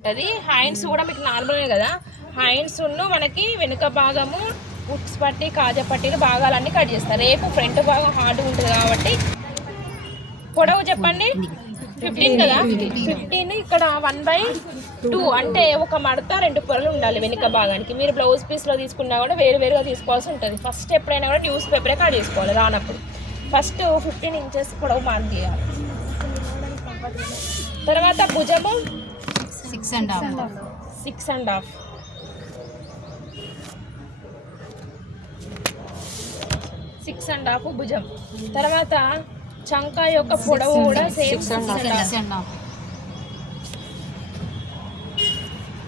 ఉంటుంది. హ్యాండ్స్ కూడా మీకు నార్మల్గా కదా, హ్యాండ్స్ మనకి వెనుక భాగము ఉక్స్ పట్టి కాజా పట్టీలు భాగాలన్నీ కట్ చేస్తారు. రేపు ఫ్రంట్ భాగం హార్డ్గా ఉంటుంది కాబట్టి పొడవు చెప్పండి 15 కదా, 15 ఇక్కడ 1/2 అంటే ఒక మడత 2 పొరలు ఉండాలి వెనుక భాగానికి. మీరు బ్లౌజ్ పీస్లో తీసుకున్నా కూడా వేరువేరుగా తీసుకోవాల్సి ఉంటుంది. ఫస్ట్ ఎప్పుడైనా కూడా న్యూస్ పేపరే కట్ చేసుకోవాలి రానప్పుడు. ఫస్ట్ 15 ఇంచెస్ పొడవు మార్క్ చేయాలి. తర్వాత భుజము 6.5 6.5 భుజం. తర్వాత చంక యొక్క పొడవు కూడా సేమ్ 6.5.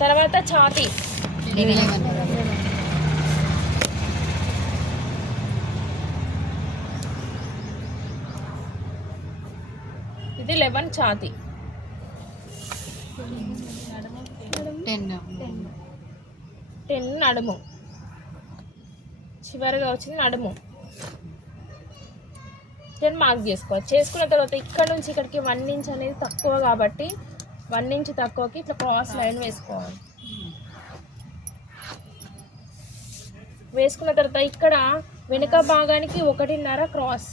తర్వాత ఛాతీ 11. ఇది 11 ఛాతీ. 10 నడుము. చివరిగా వచ్చింది నడుము. 10 మార్క్ చేసుకోవాలి. చేసుకున్న తర్వాత ఇక్కడ నుంచి ఇక్కడికి 1 ఇంచ్ అనేది తక్కువ కాబట్టి 1 ఇంచ్ తక్కువకి ఇట్లా క్రాస్ లైన్ వేసుకోవాలి. వేసుకున్న తర్వాత ఇక్కడ వెనుక భాగానికి 1.5 క్రాస్,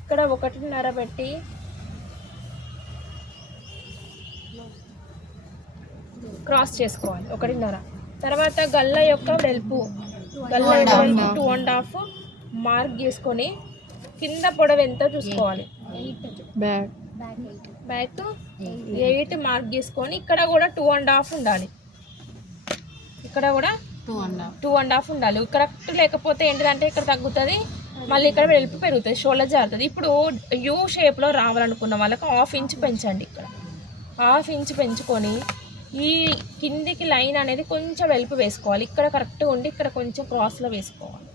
ఇక్కడ 1.5 పెట్టి క్రాస్ చేసుకోవాలి 1.5. తర్వాత గల్ల యొక్క వెడల్పు 2.5 మార్క్ చేసుకొని కింద పొడవు ఎంత చూసుకోవాలి. బ్యాక్ 8 మార్క్ చేసుకొని ఇక్కడ కూడా 2.5 ఉండాలి. ఇక్కడ కూడా 2.5 ఉండాలి. కరెక్ట్ లేకపోతే ఏంటిదంటే ఇక్కడ తగ్గుతుంది, మళ్ళీ ఇక్కడ వెడల్పు పెరుగుతుంది, షోల్డర్ జారుతుంది. ఇప్పుడు యూ షేప్లో రావాలనుకున్న వాళ్ళకి 1/2 ఇంచ్ పెంచండి. ఇక్కడ 1/2 ఇంచ్ పెంచుకొని ఈ కిందికి లైన్ అనేది కొంచెం వెలుపు వేసుకోవాలి. ఇక్కడ కరెక్ట్గా ఉండి ఇక్కడ కొంచెం క్రాస్లో వేసుకోవాలి.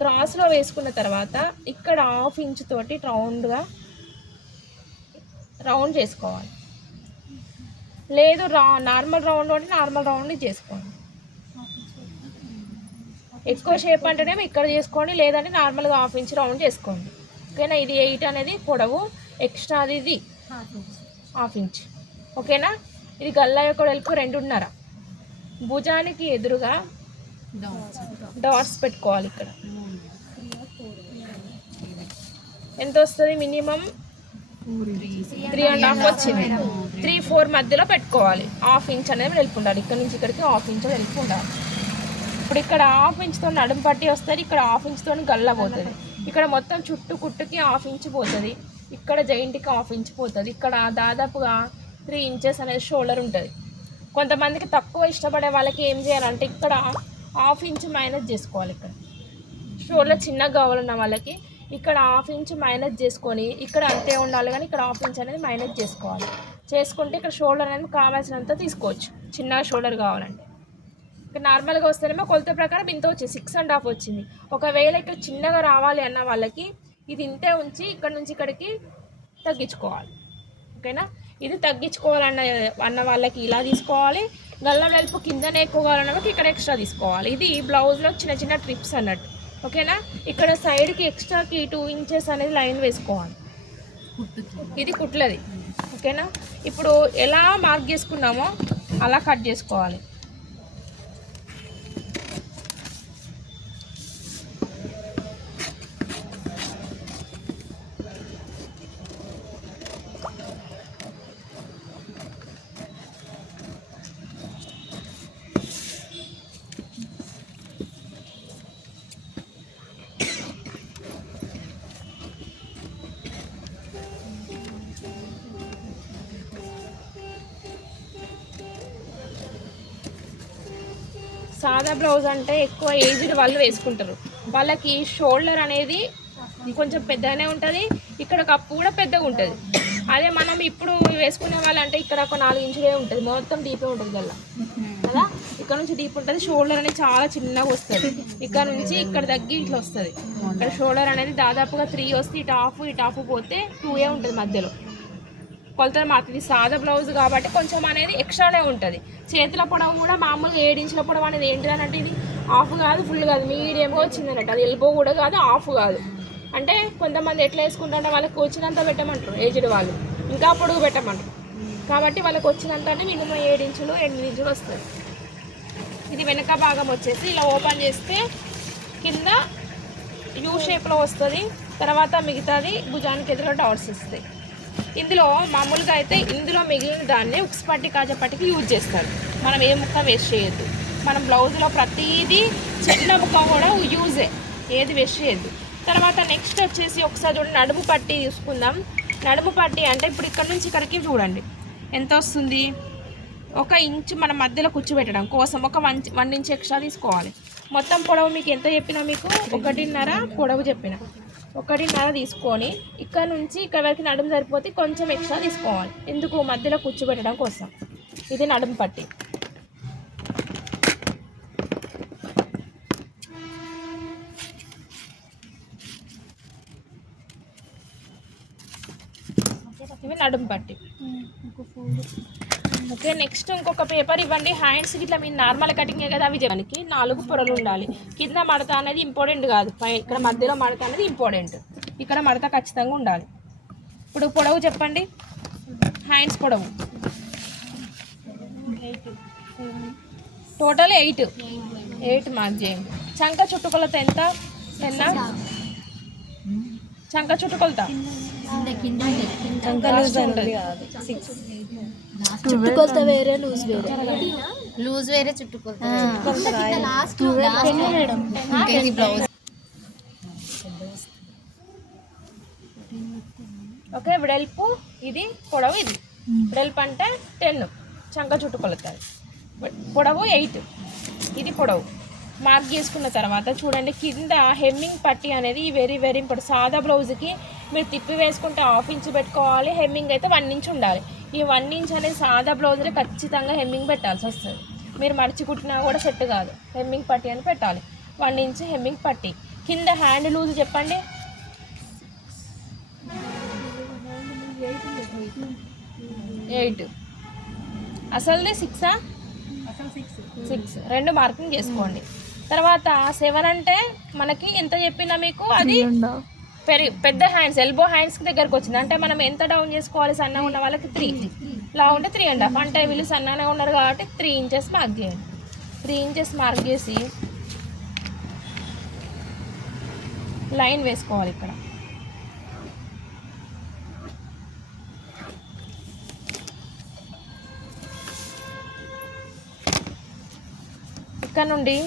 క్రాస్లో వేసుకున్న తర్వాత ఇక్కడ 1/2 ఇంచ్ తోటి రౌండ్ చేసుకోవాలి. లేదు నార్మల్ రౌండ్ చేసుకోండి. ఎక్కువ షేప్ అంటేనేమో ఇక్కడ చేసుకోండి, లేదంటే నార్మల్గా 1/2 ఇంచ్ రౌండ్ చేసుకోండి. ఓకేనా. ఇది 8 అనేది పొడవు, ఎక్స్ట్రా ఇది 1/2 ఇంచ్. ఓకేనా. ఇది గల్లా యొక్క వెలుపు 2.5. భుజానికి ఎదురుగా డాట్స్ పెట్టుకోవాలి. ఇక్కడ ఎంత వస్తుంది, మినిమం 3.5 వచ్చింది. 3-4 మధ్యలో పెట్టుకోవాలి. 1/2 ఇంచ్ అనేది వెలుపు ఉండాలి. ఇక్కడ నుంచి ఇక్కడికి 1/2 ఇంచ్ వెలుపు ఉండాలి. ఇప్పుడు ఇక్కడ 1/2 ఇంచ్తో నడుము పట్టి వస్తుంది, ఇక్కడ 1/2 ఇంచ్తో గల్ల పోతుంది. ఇక్కడ మొత్తం చుట్టూ కుట్టుకి 1/2 ఇంచ్ పోతుంది. ఇక్కడ జైంట్కి 1/2 ఇంచ్ పోతుంది. ఇక్కడ దాదాపుగా 3 ఇంచెస్ అనేది షోల్డర్ ఉంటుంది. కొంతమందికి తక్కువ ఇష్టపడే వాళ్ళకి ఏం చేయాలంటే ఇక్కడ 1/2 ఇంచ్ మైనస్ చేసుకోవాలి. ఇక్కడ షోల్డర్ చిన్నగా కావాలన్న వాళ్ళకి ఇక్కడ 1/2 ఇంచ్ మైనస్ చేసుకొని ఇక్కడ అంతే ఉండాలి, కానీ ఇక్కడ 1/2 ఇంచ్ అనేది మైనస్ చేసుకోవాలి. చేసుకుంటే ఇక్కడ షోల్డర్ అనేది కావాల్సినంత తీసుకోవచ్చు. చిన్నగా షోల్డర్ కావాలంటే ఇక్కడ నార్మల్గా వస్తేనేమో కొలత ప్రకారం ఇంత వచ్చింది, 6.5 వచ్చింది. ఒకవేళ ఇక్కడ చిన్నగా రావాలి అన్న వాళ్ళకి ఇది ఇంతే ఉంచి ఇక్కడ నుంచి ఇక్కడికి తగ్గించుకోవాలి. ఓకేనా. ఇది తగ్గించుకోవాలన్న వాళ్ళకి ఇలా తీసుకోవాలి. గల్ల వెలుపు కిందనే ఎక్కువ కావాలన్న వాళ్ళకి ఇక్కడ ఎక్స్ట్రా తీసుకోవాలి. ఇది బ్లౌజ్లో చిన్న చిన్న ట్రిప్స్ అన్నట్టు. ఓకేనా. ఇక్కడ సైడ్కి ఎక్స్ట్రాకి 2 ఇంచెస్ అనేది లైన్ వేసుకోవాలి. ఇది కుట్లది. ఓకేనా. ఇప్పుడు ఎలా మార్క్ చేసుకున్నామో అలా కట్ చేసుకోవాలి. సాదా బ్లౌజ్ అంటే ఎక్కువ ఏజ్డ్ వాళ్ళు వేసుకుంటారు. వాళ్ళకి షోల్డర్ అనేది కొంచెం పెద్దగానే ఉంటుంది, ఇక్కడ కప్పు కూడా పెద్దగా ఉంటుంది. అదే మనం ఇప్పుడు వేసుకునే వాళ్ళంటే ఇక్కడ ఒక 4 ఇంచులే ఉంటుంది, మొత్తం డీపే ఉంటుంది గల్ల కదా. ఇక్కడ నుంచి డీప్ ఉంటుంది, షోల్డర్ అనేది చాలా చిన్నగా వస్తుంది. ఇక్కడ నుంచి ఇక్కడ తగ్గి ఇట్లా వస్తుంది. ఇక్కడ షోల్డర్ అనేది దాదాపుగా 3 వస్తే ఇటు ఆఫ్ పోతే 2 ఉంటుంది మధ్యలో. కొలతలు మాత్రం సాదా బ్లౌజ్ కాబట్టి కొంచెం అనేది ఎక్స్ట్రానే ఉంటుంది. చేతుల పొడవు కూడా మామూలుగా 7 ఇంచుల పొడవు అనేది ఏంటిదని అంటే ఇది హాఫ్ కాదు, ఫుల్ కాదు, మీడియంగా వచ్చింది అన్నట్టు. అది ఎల్బో కూడా కాదు, హాఫ్ కాదు. అంటే కొంతమంది ఎట్లా వేసుకుంటారంటే వాళ్ళకి వచ్చినంత పెట్టమంటారు, ఏజ్డ్ వాళ్ళు ఇంకా పొడుగు పెట్టమంటారు. కాబట్టి వాళ్ళకి వచ్చినంతనే మినిమం 7 ఇంచులు 8 ఇంచులు వస్తుంది. ఇది వెనక భాగం వచ్చేసి ఇలా ఓపెన్ చేస్తే కింద యూ షేప్లో వస్తుంది. తర్వాత మిగతాది భుజానికి ఎదురుగా డాట్స్ వస్తాయి. ఇందులో మామూలుగా అయితే ఇందులో మిగిలిన దాన్ని ఉక్స్ పట్టి కాజపట్టికి యూజ్ చేస్తారు. మనం ఏ ముక్క వేస్ట్ చేయొద్దు. మనం బ్లౌజ్లో ప్రతిదీ చిన్న ముక్క కూడా యూజే, ఏది వేస్ట్ చేయొద్దు. తర్వాత నెక్స్ట్ వచ్చేసి ఒకసారి చూడండి, నడుము పట్టి చూసుకుందాం. నడుము పట్టి అంటే ఇప్పుడు ఇక్కడ నుంచి ఇక్కడికి చూడండి ఎంత వస్తుంది. 1 ఇంచు మన మధ్యలో కూర్చోబెట్టడం కోసం ఒక 1 ఇంచ్ ఎక్స్ట్రా తీసుకోవాలి. మొత్తం పొడవు మీకు ఎంత చెప్పినా, మీకు 1.5 పొడవు చెప్పిన 1.5 తీసుకొని ఇక్కడ నుంచి ఇక్కడ వరకు నడుము సరిపోతే కొంచెం ఎక్స్ట్రా తీసుకోవాలి. ఎందుకు? మధ్యలో కూర్చోబెట్టడం కోసం. ఇది నడుము పట్టి. ఇవి నడుము పట్టి. ఓకే, నెక్స్ట్ ఇంకొక పేపర్ ఇవ్వండి. హ్యాండ్స్కి ఇట్లా మీరు నార్మల్ కటింగే కదా, అవి చేయడానికి 4 పొరలు ఉండాలి. కింద మడత అనేది ఇంపార్టెంట్ కాదు, ఇక్కడ మధ్యలో మడత అనేది ఇంపార్టెంట్. ఇక్కడ మడత ఖచ్చితంగా ఉండాలి. ఇప్పుడు పొడవు చెప్పండి, హ్యాండ్స్ పొడవు టోటల్ 8 మార్క్ చేయండి. చంక చుట్టుకొలత ఎంత? చంక చుట్టుకొలత చుట్టుకొలత వేరే, లూజ్ వేరే. లూజ్ వేరే, చుట్టుకొలత బ్లౌజ్. ఓకే, వెడల్పు ఇది, పొడవు ఇది. వెడల్పు అంటే 10, చంక చుట్టుకొలత. పొడవు 8, ఇది పొడవు. మార్క్ చేసుకున్న తర్వాత చూడండి, కింద హెమ్మింగ్ పట్టి అనేది వెరీ వెరీ ఇంపార్టెంట్. సాదా బ్లౌజ్కి మీరు తిప్పి వేసుకుంటే 1/2 ఇంచ్ పెట్టుకోవాలి. హెమ్మింగ్ అయితే 1 ఇంచ్ ఉండాలి. ఈ 1 ఇంచ్ అనేది సాదా బ్లౌజ్లో ఖచ్చితంగా హెమ్మింగ్ పెట్టాల్సి వస్తుంది. మీరు మడిచి కుట్టినా కూడా సెట్ కాదు, హెమ్మింగ్ పట్టి అని పెట్టాలి. 1 ఇంచ్ హెమ్మింగ్ పట్టి. కింద హ్యాండ్ లూజ్ చెప్పండి. 8. అసలుది 6. 6 2 మార్కింగ్ చేసుకోండి. తర్వాత 7 అంటే మనకి ఎంత చెప్పినా మీకు అది పెద్ద హ్యాండ్స్, ఎల్బో హ్యాండ్స్కి దగ్గరకు వచ్చింది. అంటే మనం ఎంత డౌన్ చేసుకోవాలి? సన్నగా ఉన్న వాళ్ళకి 3, లా ఉంటే 3.5. అంటే వీళ్ళు సన్నగా ఉన్నారు కాబట్టి 3 ఇంచెస్ మార్క్ చేయండి. 3 ఇంచెస్ మార్క్ చేసి లైన్ వేసుకోవాలి. ఇక్కడ నుండి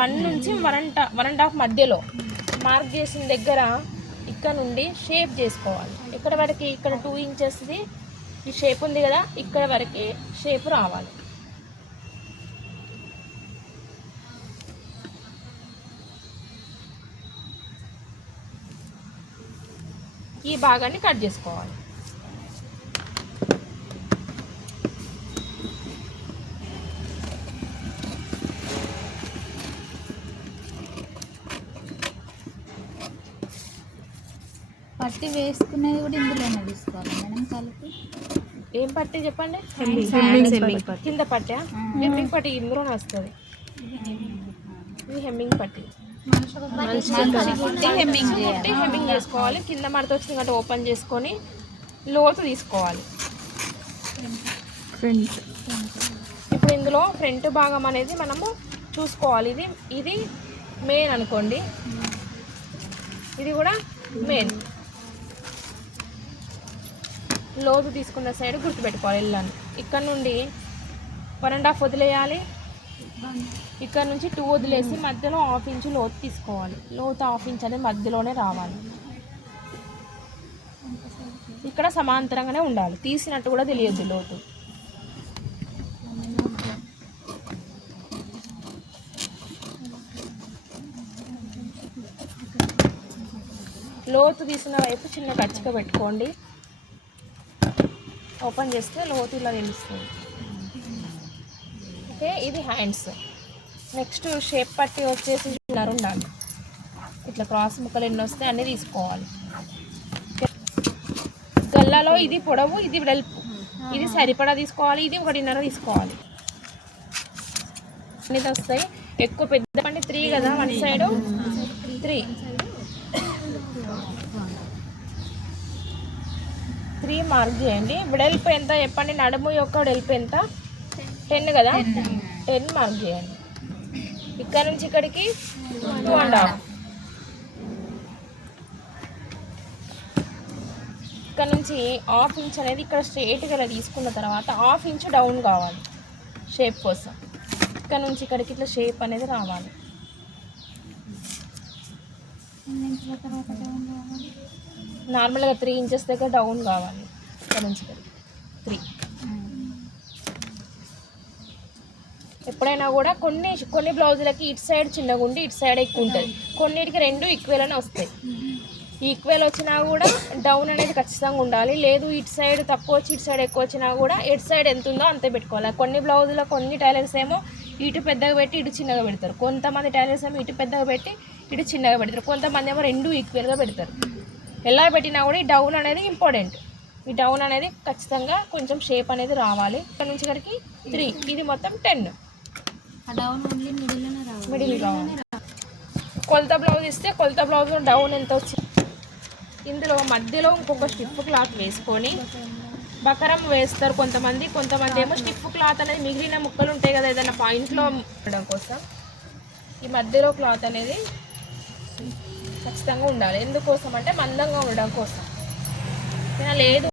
1 నుంచి 1.5 మధ్యలో మార్క్ చేసిన దగ్గర ఇక్కడ నుండి షేప్ చేసుకోవాలి. ఇక్కడ వరకు ఇక్కడ 2 ఇంచెస్ది ఈ షేప్ ఉంది కదా, ఇక్కడ వరకు షేప్ రావాలి. ఈ భాగాన్ని కట్ చేసుకోవాలి. పట్టి వేసుకునేది కూడా ఇందులోనే తీసుకోవాలి మేడం కలిపి. ఏం పట్టి చెప్పండి? కింద పట్టా? హెమ్మింగ్ పట్టి ఇందులోనే వస్తుంది. ఇది హెమ్మింగ్ పట్టి. హెమ్మింగ్ చేసుకోవాలి. కింద మడత వచ్చింది కాబట్టి ఓపెన్ చేసుకొని లోతు తీసుకోవాలి. ఇప్పుడు ఇందులో ఫ్రంట్ భాగం అనేది మనము చూసుకోవాలి. ఇది మెయిన్ అనుకోండి, ఇది కూడా మెయిన్. లోతు తీసుకున్న సైడ్ గుర్తుపెట్టుకోవాలి. వెళ్ళాను ఇక్కడ నుండి 1.5 వదిలేయాలి. ఇక్కడ నుంచి 2 వదిలేసి మధ్యలో 1/2 ఇంచు లోతు తీసుకోవాలి. లోతు 1/2 ఇంచ్ అనేది మధ్యలోనే రావాలి. ఇక్కడ సమాంతరంగానే ఉండాలి, తీసినట్టు కూడా తెలియద్దు లోతు. లోతు తీసిన వైపు చిన్న కచ్చిక పెట్టుకోండి. ఓపెన్ చేస్తే లోతు ఇలా తెలుస్తుంది. ఓకే, ఇది హ్యాండ్స్. నెక్స్ట్ షేప్ పట్టి వచ్చేసి ఉండాలి. ఇట్లా క్రాస్ ముక్కలు ఎన్ని వస్తే అన్నీ తీసుకోవాలి. గల్లాలో ఇది పొడవు, ఇది వెడల్పు, ఇది సరిపడా తీసుకోవాలి. ఇది 1.5 తీసుకోవాలి. అన్నీ వస్తాయి. ఎక్కువ పెద్ద పండి 3 కదా, 1 సైడ్ 3 3 మార్క్ చేయండి. వెడల్పు ఎంత చెప్పండి, నడుము యొక్క వెడల్పు ఎంత? 10 కదా, 10 మార్క్ చేయండి. ఇక్కడ నుంచి ఇక్కడికి 2.5. ఇక్కడ నుంచి 1/2 ఇంచ్ అనేది ఇక్కడ స్ట్రైట్గా తీసుకున్న తర్వాత 1/2 ఇంచ్ డౌన్ కావాలి షేప్ కోసం. ఇక్కడ నుంచి ఇక్కడికి ఇట్లా షేప్ అనేది రావాలి. నార్మల్గా 3 ఇంచెస్ దగ్గర డౌన్ కావాలి. ఇక్కడ నుంచి ఇక్కడికి 3. ఎప్పుడైనా కూడా కొన్ని బ్లౌజులకి ఇటు సైడ్ చిన్నగా ఉండి ఇటు సైడ్ ఎక్కువ ఉంటుంది, కొన్నిటికి 2 ఈక్వల్ అని వస్తాయి. ఈక్వల్ వచ్చినా కూడా డౌన్ అనేది ఖచ్చితంగా ఉండాలి. లేదు ఇటు సైడ్ తక్కువ వచ్చి ఇటు సైడ్ ఎక్కువ వచ్చినా కూడా ఎటు సైడ్ ఎంత ఉందో అంతే పెట్టుకోవాలి. కొన్ని బ్లౌజులో కొన్ని టైలర్స్ ఏమో ఇటు పెద్దగా పెట్టి ఇటు చిన్నగా పెడతారు, కొంతమంది టైలర్స్ ఏమో ఇటు పెద్దగా పెట్టి ఇటు చిన్నగా పెడతారు, కొంతమంది ఏమో 2 ఈక్వల్గా పెడతారు. ఎలా పెట్టినా కూడా ఈ డౌన్ అనేది ఇంపార్టెంట్. ఈ డౌన్ అనేది ఖచ్చితంగా కొంచెం షేప్ అనేది రావాలి. ఇక్కడ నుంచి ఇక్కడికి 3, ఇది మొత్తం 10. మిడిల్ రావాలి. కొలత బ్లౌజ్ ఇస్తే కొలత బ్లౌజ్లో డౌన్ ఎంత వచ్చింది, ఇందులో మధ్యలో ఇంకొక స్టిఫ్ క్లాత్ వేసుకొని బకరం వేస్తారు కొంతమంది ఏమో స్టిఫ్ క్లాత్ అనేది మిగిలిన ముక్కలు ఉంటాయి కదా ఏదైనా పాయింట్లో ఉండడం కోసం ఈ మధ్యలో క్లాత్ అనేది ఖచ్చితంగా ఉండాలి. ఎందుకోసం అంటే మందంగా ఉండడం కోసం. లేదు